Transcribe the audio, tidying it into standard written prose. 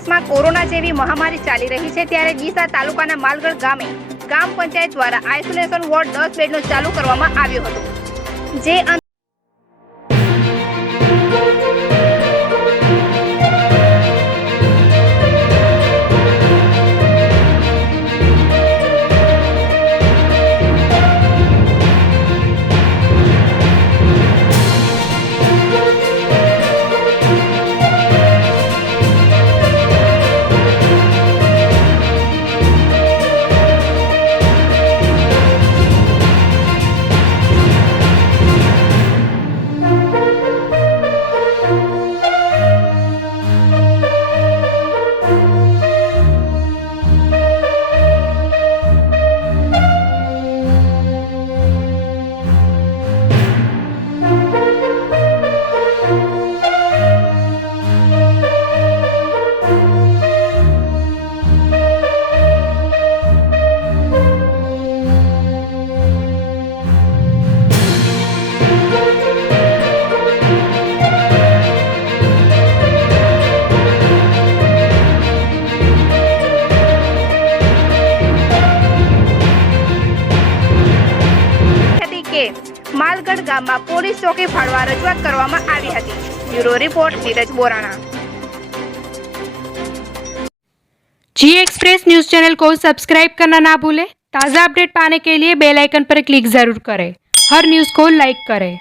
દેશમાં કોરોના જેવી મહામારી ચાલી રહી છે ત્યારે ડીસા તાલુકાના માલગઢ ગામે ગ્રામ પંચાયત દ્વારા આઇસોલેશન વોર્ડ 10 બેડનો ચાલુ કરવામાં આવ્યો હતો, જે માલગઢ ગામમાં પોલીસ ચોકી ફાળવા રજૂઆત કરવામાં આવી હતી। Bureau report Neeraj Borana. G express news channel को सब्सक्राइब करना ना भूलें। ताज़ा अपडेट पाने के लिए बेल आइकन पर क्लिक ज़रूर करें। हर न्यूज़ को लाइक करें।